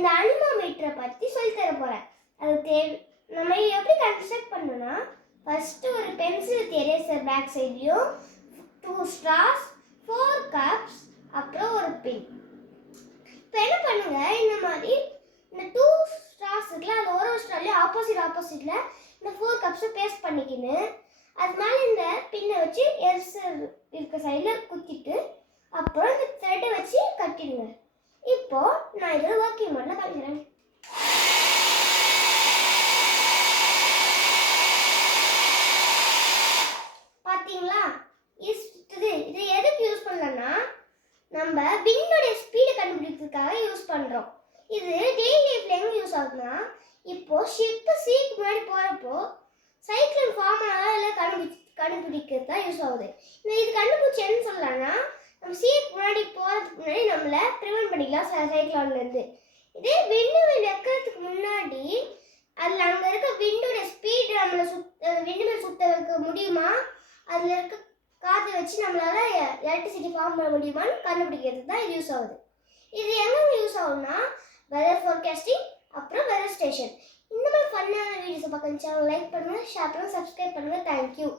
இந்த அனிமோமீட்டரை பற்றி சொல்லி தர போகிறேன். அது நம்ம எப்படி கன்ஸ்ட்ரக்ட் பண்ணணும்னா, ஃபஸ்ட்டு ஒரு pencil eraser back சைட்லையும் 2 straws 4 cups அப்புறம் ஒரு பின். இப்போ என்ன பண்ணுங்க, இந்த மாதிரி இந்த 2 straws இருக்குல்ல, அது ஒரு ஸ்ட்ராலையும் ஆப்போசிட்டில் இந்த 4 cups பேஸ்ட் பண்ணிக்கின்னு அது மேலே இந்த பின்னை வச்சு எரேசர் இருக்க சைடில் குத்திட்டு அப்புறம் இந்த த்ரெட்டை வச்சு கட்டிடுங்க. இப்போ நான் இதில் ஒர்க்கிங் மோட்ல காமிக்கிறேன். பார்த்தீங்களா? இது எதுக்கு யூஸ் பண்ணலன்னா, நம்ம விண்டோட ஸ்பீடை கண்டுபிடிக்கிறதுக்காக யூஸ் பண்ணுறோம். இது டெய்லி லைஃப்ல எங்கே யூஸ் ஆகுதுன்னா, இப்போ ஷிப்பு சீக்கு முன்னாடி போகிறப்போ சைக்கிள் ஃபார்ம் ஆகலாம் கண்டுபிடிக்கிறது தான் யூஸ் ஆகுது. இது கண்டுபிடிச்சி என்ன சொல்லலாம்னா, நம்ம சீக்கு முன்னாடி போகிறதுக்கு முன்னாடி நம்மளை ப்ரிவென்ட் பண்ணிக்கலாம் சைக்கிளான்லேருந்து. இதே விண்டு வைக்கிறதுக்கு முன்னாடி அதில் அங்கே இருக்க விண்டோட ஸ்பீடு நம்மளை விண்டு மேல் சுத்த வைக்க முடியுமா, அதில் இருக்க காற்றை வச்சு நம்மளால் எலக்ட்ரிசிட்டி ஃபார்ம் பண்ண முடியுமான்னு கண்டுபிடிக்கிறதுக்கு தான் இது யூஸ் ஆகுது. இது எங்கெங்கே யூஸ் ஆகுதுன்னா, வெதர் ஃபோர்காஸ்டிங் அப்புறம் வெதர் ஸ்டேஷன். இந்த மாதிரி ஃபன்னான வீடியோஸை பார்க்க சேனல் லைக் பண்ணுங்கள், ஷேர் பண்ணுங்கள், சப்ஸ்கிரைப் பண்ணுங்கள். தேங்க்யூ.